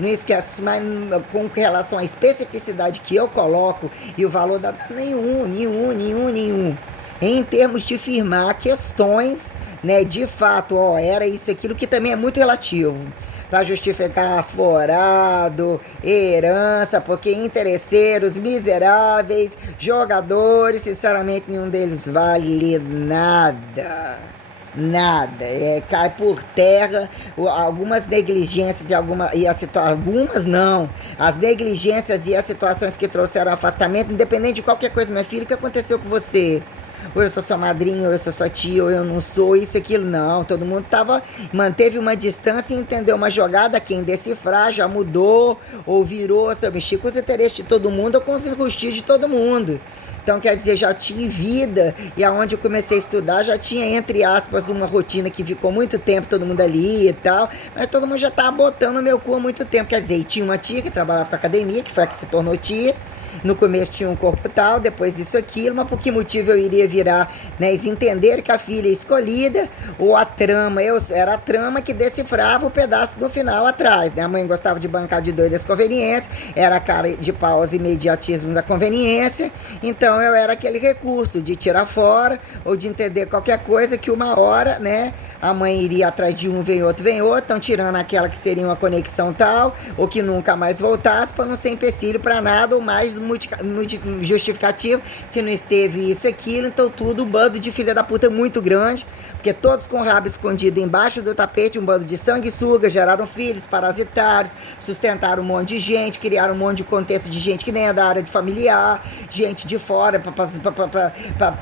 Não esquece, mas com relação à especificidade que eu coloco e o valor da nenhum. Em termos de firmar questões, né, de fato, era isso, aquilo, que também é muito relativo. Para justificar forado, herança, porque interesseiros, miseráveis, jogadores, sinceramente, nenhum deles vale nada. Nada, cai por terra algumas negligências algumas não, as negligências e as situações que trouxeram afastamento, independente de qualquer coisa, minha filha, o que aconteceu com você? Ou eu sou sua madrinha, ou eu sou sua tia, ou eu não sou, isso, aquilo, não, todo mundo manteve uma distância e entendeu uma jogada, quem decifrar já mudou, ou virou, se eu mexi com os interesses de todo mundo, ou com os injustiças de todo mundo. Então, quer dizer, já tinha vida, e aonde eu comecei a estudar já tinha, entre aspas, uma rotina que ficou muito tempo, todo mundo ali e tal, mas todo mundo já estava botando no meu cu há muito tempo, quer dizer, e tinha uma tia que trabalhava para academia, que foi a que se tornou tia. No começo tinha um corpo tal, depois isso, aquilo, mas por que motivo eu iria virar, né? Eles entenderam que a filha escolhida, ou a trama, era a trama que decifrava o pedaço do final atrás, né? A mãe gostava de bancar de doidas conveniências, era a cara de paus e imediatismo da conveniência, então eu era aquele recurso de tirar fora, ou de entender qualquer coisa que uma hora, né? A mãe iria atrás de um, vem outro, estão tirando aquela que seria uma conexão tal, ou que nunca mais voltasse, para não ser empecilho para nada, ou mais justificativo, se não esteve isso, aquilo, então tudo, um bando de filha da puta muito grande, porque todos com o rabo escondido embaixo do tapete, um bando de sanguessuga, geraram filhos parasitários, sustentaram um monte de gente, criaram um monte de contexto de gente que nem é da área de familiar, gente de fora,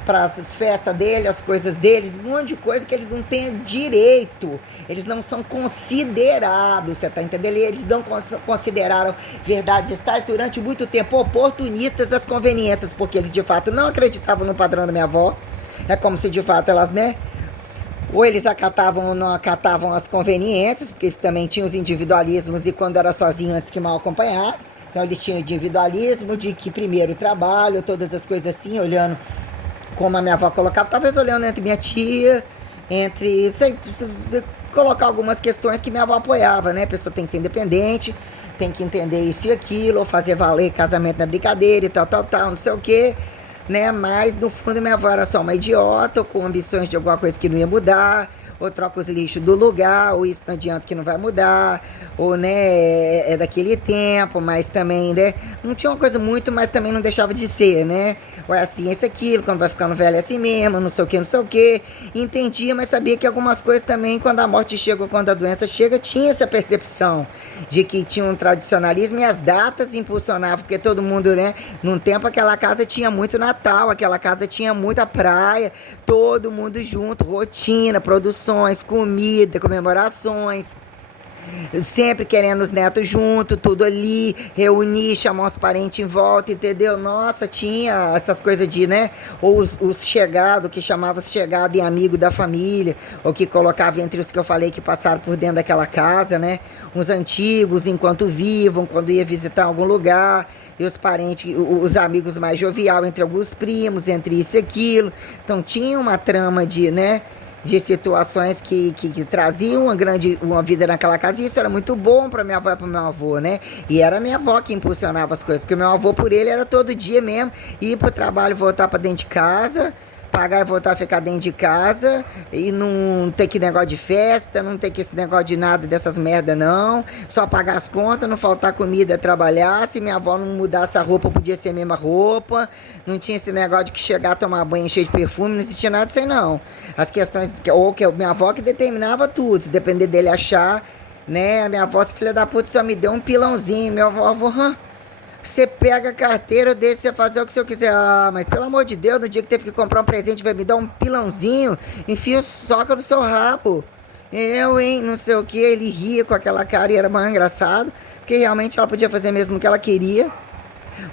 para as festas dele, as coisas deles, um monte de coisa que eles não têm direito, eles não são considerados, você tá entendendo? Eles não consideraram verdades tais durante muito tempo, oportunistas das conveniências, porque eles de fato não acreditavam no padrão da minha avó, é como se de fato ela, né, Ou eles acatavam ou não acatavam as conveniências, porque eles também tinham os individualismos e quando era sozinho antes que mal acompanhado. Então eles tinham individualismo de que primeiro trabalho, todas as coisas assim, olhando como a minha avó colocava, talvez olhando entre minha tia, entre colocar algumas questões que minha avó apoiava, né? A pessoa tem que ser independente, tem que entender isso e aquilo, ou fazer valer casamento na brincadeira e tal, não sei o quê, né? Mas no fundo minha avó era só uma idiota, com ambições de alguma coisa que não ia mudar, ou troca os lixos do lugar, ou isso não adianta que não vai mudar, ou, né, é daquele tempo, mas também, né, não tinha uma coisa muito, mas também não deixava de ser, né, ou é assim, esse aquilo, quando vai ficando velho é assim mesmo, não sei o que, entendia, mas sabia que algumas coisas também, quando a morte chega ou quando a doença chega, tinha essa percepção de que tinha um tradicionalismo e as datas impulsionavam, porque todo mundo, né, num tempo aquela casa tinha muito Natal, aquela casa tinha muita praia, todo mundo junto, rotina, produção, comida, comemorações, sempre querendo os netos junto, tudo ali, reunir, chamar os parentes em volta, entendeu? Nossa, tinha essas coisas de, né? Ou os chegados, que chamava os chegados e amigo da família, ou que colocava entre os que eu falei que passaram por dentro daquela casa, né? Uns antigos, enquanto vivam, quando ia visitar algum lugar. E os parentes, os amigos mais jovial, entre alguns primos, entre isso e aquilo. Então tinha uma trama de, né? De situações que traziam uma vida naquela casa, e isso era muito bom para minha avó e para meu avô, né? E era minha avó que impulsionava as coisas, porque meu avô, por ele, era todo dia mesmo, ir pro trabalho, voltar para dentro de casa, pagar e voltar a ficar dentro de casa, e não ter que negócio de festa, não ter que esse negócio de nada dessas merda, não. Só pagar as contas, não faltar comida, trabalhar. Se minha avó não mudasse a roupa, podia ser a mesma roupa. Não tinha esse negócio de que chegar a tomar banho cheio de perfume, não existia nada disso aí, não. As questões, ou que minha avó que determinava tudo, se depender dele achar, né? A minha avó, se filha da puta, só me deu um pilãozinho. Meu avô, você pega a carteira, deixa você fazer o que você quiser. Ah, mas pelo amor de Deus, no dia que teve que comprar um presente, vai me dar um pilãozinho, enfia soca no seu rabo. Eu, hein, não sei o que. Ele ria com aquela cara e era mais engraçado, porque realmente ela podia fazer mesmo o que ela queria.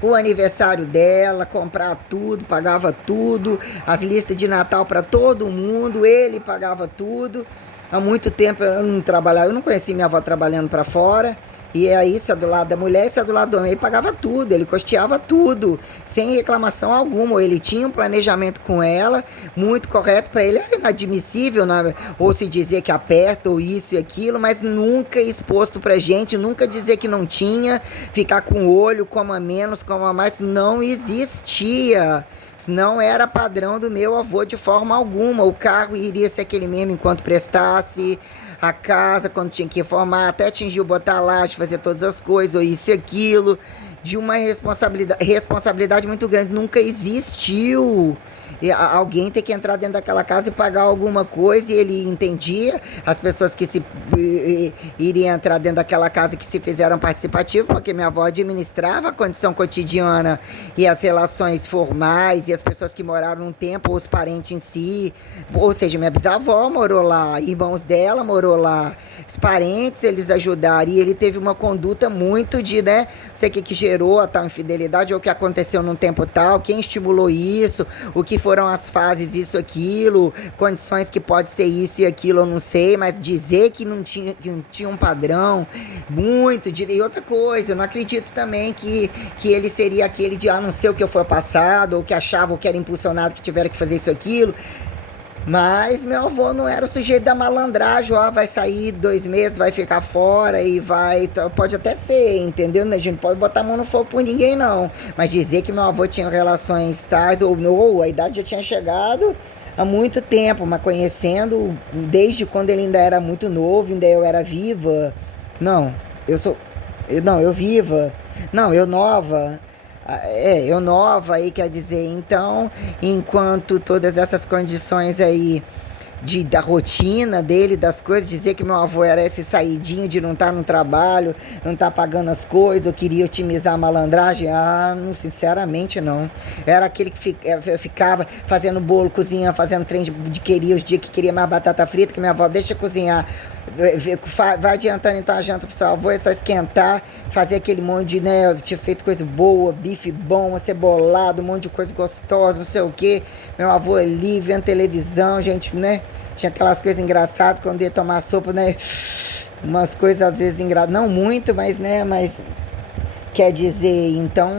O aniversário dela, comprar tudo, pagava tudo, as listas de Natal para todo mundo, ele pagava tudo. Há muito tempo eu não trabalhava, eu não conheci minha avó trabalhando para fora. E aí, isso é do lado da mulher, isso é do lado do homem. Ele pagava tudo, ele custeava tudo, sem reclamação alguma. Ele tinha um planejamento com ela, muito correto. Para ele era inadmissível, né? Ou se dizer que aperta, ou isso e aquilo, mas nunca exposto pra gente, nunca dizer que não tinha, ficar com o olho, coma menos, coma mais, não existia. Não era padrão do meu avô de forma alguma. O carro iria ser aquele mesmo enquanto prestasse. A casa, quando tinha que reformar, até atingiu botar laje, fazer todas as coisas, ou isso e aquilo, de uma responsabilidade muito grande. Nunca existiu. E alguém ter que entrar dentro daquela casa e pagar alguma coisa, e ele entendia. As pessoas que iriam entrar dentro daquela casa que se fizeram participativos, porque minha avó administrava a condição cotidiana e as relações formais, e as pessoas que moraram um tempo, ou os parentes em si. Ou seja, minha bisavó morou lá, irmãos dela morou lá, os parentes, eles ajudaram, e ele teve uma conduta muito de, né, sei que gerou a tal infidelidade, ou o que aconteceu num tempo tal, quem estimulou isso, o que foram as fases, isso, aquilo, condições que pode ser isso e aquilo, eu não sei, mas dizer que não tinha um padrão, muito, e outra coisa, eu não acredito também que ele seria aquele de, não sei o que eu for passado, ou que achava, ou que era impulsionado, que tiveram que fazer isso, aquilo. Mas meu avô não era o sujeito da malandragem, vai sair 2 meses, vai ficar fora e vai... Pode até ser, entendeu? A gente não pode botar a mão no fogo por ninguém, não. Mas dizer que meu avô tinha relações tais, ou a idade já tinha chegado há muito tempo, mas conhecendo desde quando ele ainda era muito novo, ainda eu era viva. Não, eu viva. Não, eu nova. Eu nova aí, quer dizer, então, enquanto todas essas condições aí da rotina dele, das coisas, dizer que meu avô era esse saidinho de não estar no trabalho, não estar pagando as coisas, eu queria otimizar a malandragem, não, sinceramente não. Era aquele que ficava fazendo bolo, cozinha, fazendo trem de queria, os dias que queria mais batata frita, que minha avó deixa cozinhar, vai adiantando então a janta pro seu avô, é só esquentar, fazer aquele monte de, né, tinha feito coisa boa, bife bom, acebolado, um monte de coisa gostosa, não sei o que, meu avô ali, vendo televisão, gente, né, Tinha aquelas coisas engraçadas quando ia tomar sopa, né? Umas coisas às vezes engraçadas, não muito, mas né, mas quer dizer, então,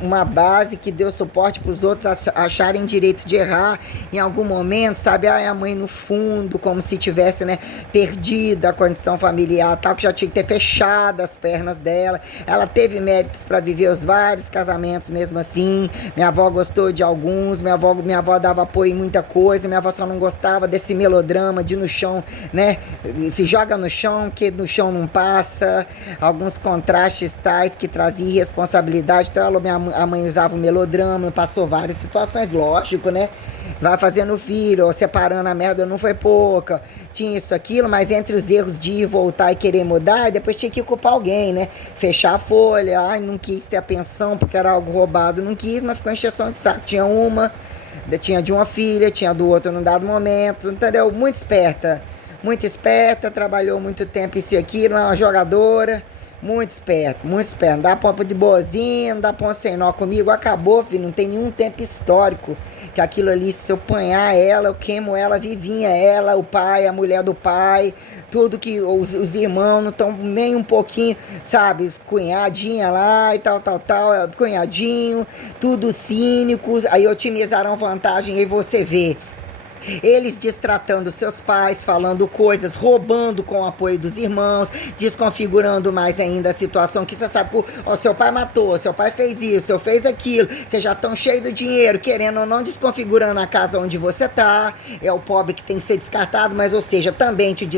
uma base que deu suporte para os outros acharem direito de errar em algum momento, sabe? Ai, a mãe no fundo, como se tivesse, né, perdido a condição familiar, tal, que já tinha que ter fechado as pernas dela. Ela teve méritos para viver os vários casamentos mesmo assim. Minha avó gostou de alguns, minha avó dava apoio em muita coisa, minha avó só não gostava desse melodrama de no chão, né? Se joga no chão, que no chão não passa. Alguns contrastes tais que trazia irresponsabilidade, então a mãe usava o melodrama, passou várias situações, lógico, né? Vai fazendo filho, ou separando a merda não foi pouca, tinha isso, aquilo, mas entre os erros de ir, voltar e querer mudar, e depois tinha que culpar alguém, né? Fechar a folha, ai, não quis ter a pensão porque era algo roubado, não quis, mas ficou encheção de saco. Tinha de uma filha, tinha do outro num dado momento, entendeu? Muito esperta, trabalhou muito tempo isso e aquilo, é uma jogadora. Muito esperto, não dá ponto de boazinha, não dá ponto sem nó comigo, acabou, filho, não tem nenhum tempo histórico, que aquilo ali, se eu apanhar ela, eu queimo ela vivinha, ela, o pai, a mulher do pai, tudo que os irmãos não estão nem um pouquinho, sabe, cunhadinha lá e tal, cunhadinho, tudo cínicos, aí otimizaram vantagem, aí você vê. Eles destratando seus pais, falando coisas, roubando com o apoio dos irmãos, desconfigurando mais ainda a situação que você sabe que o seu pai matou, seu pai fez isso, seu fez aquilo, você já tão cheio do dinheiro, querendo ou não, desconfigurando a casa onde você tá. É o pobre que tem que ser descartado, mas ou seja, também te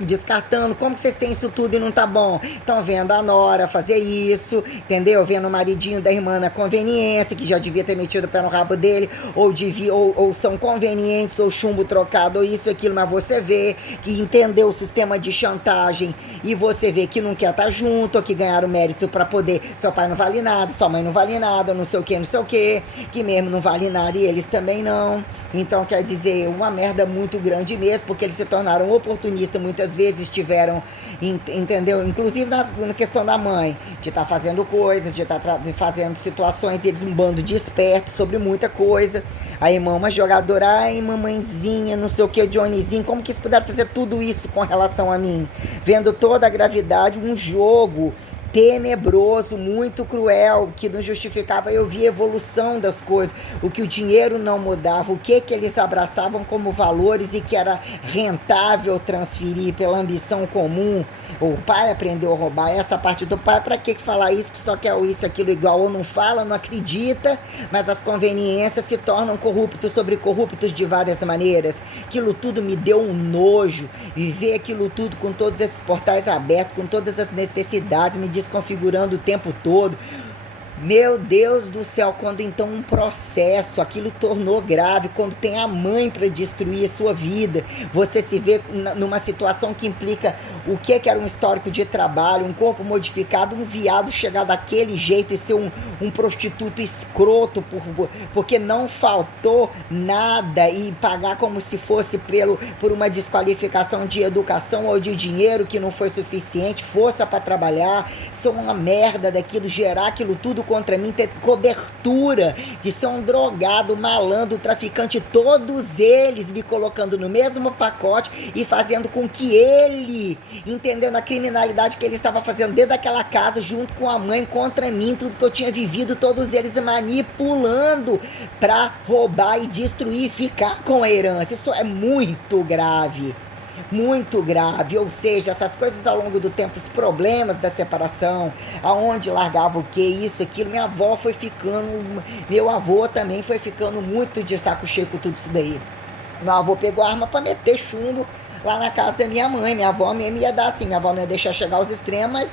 descartando. Como que vocês têm isso tudo e não tá bom? Estão vendo a nora fazer isso, entendeu? Vendo o maridinho da irmã na conveniência, que já devia ter metido o pé no rabo dele, ou são convenientes, ou chumbo trocado, ou isso, aquilo, mas você vê que entendeu o sistema de chantagem e você vê que não quer estar junto, ou que ganharam mérito para poder, seu pai não vale nada, sua mãe não vale nada, não sei o que mesmo não vale nada e eles também não. Então, quer dizer, uma merda muito grande mesmo, porque eles se tornaram oportunistas, muitas vezes tiveram, entendeu? Inclusive na questão da mãe, de estar fazendo coisas, de estar fazendo situações, eles um bando de espertos sobre muita coisa. A irmã, uma jogadora, ai, mamãezinha, não sei o que, Johnnyzinho, como que eles puderam fazer tudo isso com relação a mim? Vendo toda a gravidade, um jogo tenebroso, muito cruel, que não justificava. Eu vi a evolução das coisas, o que o dinheiro não mudava, o que eles abraçavam como valores e que era rentável transferir pela ambição comum. O pai aprendeu a roubar, essa parte do pai, para que falar isso, que só quer isso, aquilo igual, ou não fala, não acredita, mas as conveniências se tornam corruptos sobre corruptos de várias maneiras. Aquilo tudo me deu um nojo, viver aquilo tudo com todos esses portais abertos, com todas as necessidades, me desconfigurando o tempo todo. Meu Deus do céu, quando então um processo, aquilo tornou grave, quando tem a mãe para destruir a sua vida, você se vê numa situação que implica o que era um histórico de trabalho, um corpo modificado, um viado chegar daquele jeito e ser um prostituto escroto, porque não faltou nada e pagar como se fosse por uma desqualificação de educação ou de dinheiro que não foi suficiente, força para trabalhar, isso é uma merda daquilo, gerar aquilo tudo contra mim, ter cobertura de ser um drogado, malandro, traficante, todos eles me colocando no mesmo pacote e fazendo com que ele, entendendo a criminalidade que ele estava fazendo dentro daquela casa, junto com a mãe, contra mim, tudo que eu tinha vivido, todos eles manipulando para roubar e destruir, ficar com a herança. Isso é muito grave. Muito grave, ou seja, essas coisas ao longo do tempo, os problemas da separação, aonde largava o que, isso, aquilo, minha avó foi ficando, meu avô também foi ficando muito de saco cheio com tudo isso daí. Meu avô pegou a arma para meter chumbo lá na casa da minha mãe, minha avó mesmo ia dar assim, minha avó não ia deixar chegar aos extremos, mas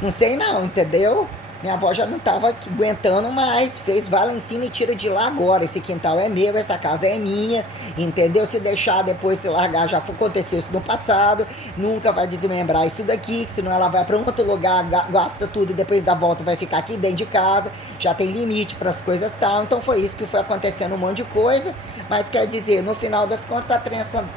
não sei não, entendeu? Minha avó já não estava aguentando mais, fez, vai lá em cima e tira de lá agora, esse quintal é meu, essa casa é minha, entendeu? Se deixar depois, se largar, já aconteceu isso no passado, nunca vai desmembrar isso daqui, que senão ela vai para um outro lugar, gasta tudo e depois da volta vai ficar aqui dentro de casa, já tem limite para as coisas tal, então foi isso que foi acontecendo, um monte de coisa, mas quer dizer, no final das contas, a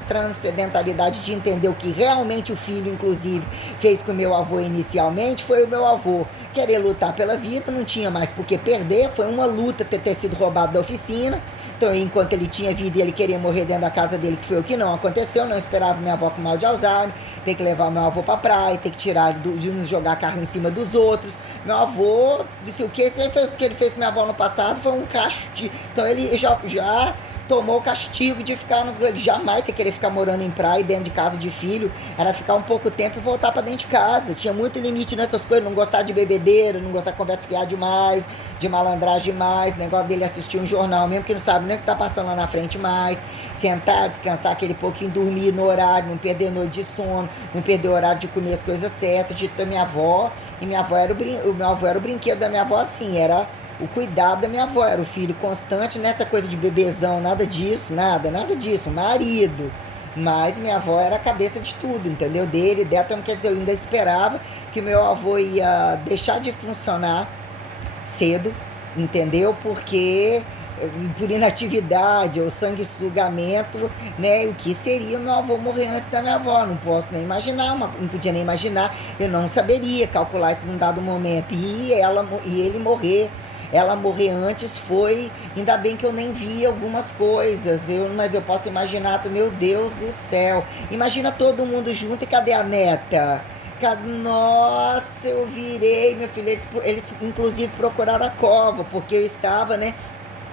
transcendentalidade de entender o que realmente o filho, inclusive, fez com o meu avô inicialmente, foi o meu avô querer lutar pela vida, não tinha mais por que perder, foi uma luta ter sido roubado da oficina, Então, enquanto ele tinha vida e ele queria morrer dentro da casa dele, que foi o que não aconteceu, não esperava minha avó com mal de Alzheimer, ter que levar meu avô pra praia, ter que tirar de nos jogar carro em cima dos outros. Meu avô disse o que? Se ele fez o que ele fez com minha avó no passado, foi um castigo. Então ele já tomou o castigo de ficar ele jamais ia querer ficar morando em praia dentro de casa de filho, era ficar um pouco tempo e voltar pra dentro de casa. Tinha muito limite nessas coisas, não gostar de bebedeira, não gostar de conversa fiada demais, de malandragem demais, negócio dele assistir um jornal, mesmo que não sabe nem o que tá passando lá na frente mais, sentar, descansar aquele pouquinho, dormir no horário, não perder noite de sono, não perder o horário de comer as coisas certas, de ter minha avó, e minha avó era meu avô era o brinquedo da minha avó, assim, era o cuidado da minha avó, era o filho constante, nessa coisa de bebezão, nada disso, nada disso, marido. Mas minha avó era a cabeça de tudo, entendeu? Dele, dela, então quer dizer, eu ainda esperava que meu avô ia deixar de funcionar cedo, entendeu? Porque por inatividade ou sanguessugamento, né? O que seria o meu avô morrer antes da minha avó? Não posso nem imaginar, não podia nem imaginar, eu não saberia calcular isso num dado momento. E ele morrer. Ela morrer antes foi, ainda bem que eu nem vi algumas coisas, mas eu posso imaginar, meu Deus do céu, imagina todo mundo junto e cadê a neta? Nossa, eu virei, meu filho, eles inclusive procuraram a cova, porque eu estava, né,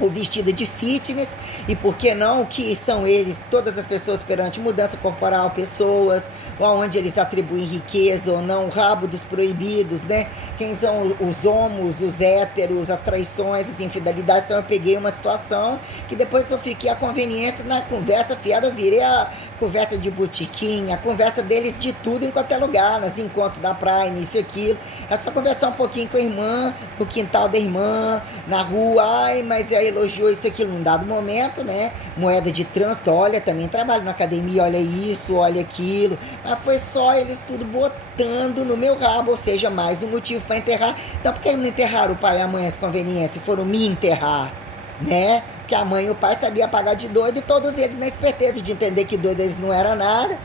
o vestido de fitness, e por que não, que são eles, todas as pessoas perante mudança corporal, pessoas, onde eles atribuem riqueza ou não, o rabo dos proibidos, né? Quem são os homos, os héteros, as traições, as infidelidades. Então eu peguei uma situação que depois eu fiquei a conveniência na conversa fiada, eu virei a conversa de botiquinha, a conversa deles de tudo em qualquer lugar, nos encontros da praia, isso e aquilo. É só conversar um pouquinho com a irmã, no quintal da irmã, na rua, ai, mas aí elogiou isso aquilo num dado momento, né? Moeda de trânsito, olha, também trabalho na academia, olha isso, olha aquilo. Mas foi só eles tudo botando no meu rabo, ou seja, mais um motivo para enterrar. Então por que não enterraram o pai e a mãe as conveniências? Foram me enterrar, né? Porque a mãe e o pai sabiam pagar de doido e todos eles na esperteza de entender que doido eles não eram nada.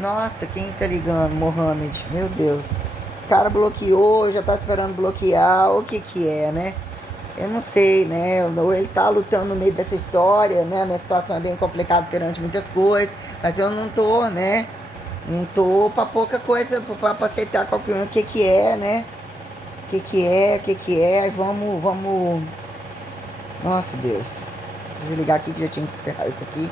Nossa, quem tá ligando? Mohamed, meu Deus. O cara bloqueou, já tá esperando bloquear, o que que é, né? Eu não sei, né? Ou ele tá lutando no meio dessa história, né? A minha situação é bem complicada perante muitas coisas, mas eu não tô, né? Não tô pra pouca coisa, pra aceitar qualquer um, o que que é, né? O que que é, vamos... Nossa, Deus. Vou desligar aqui que já tinha que encerrar isso aqui.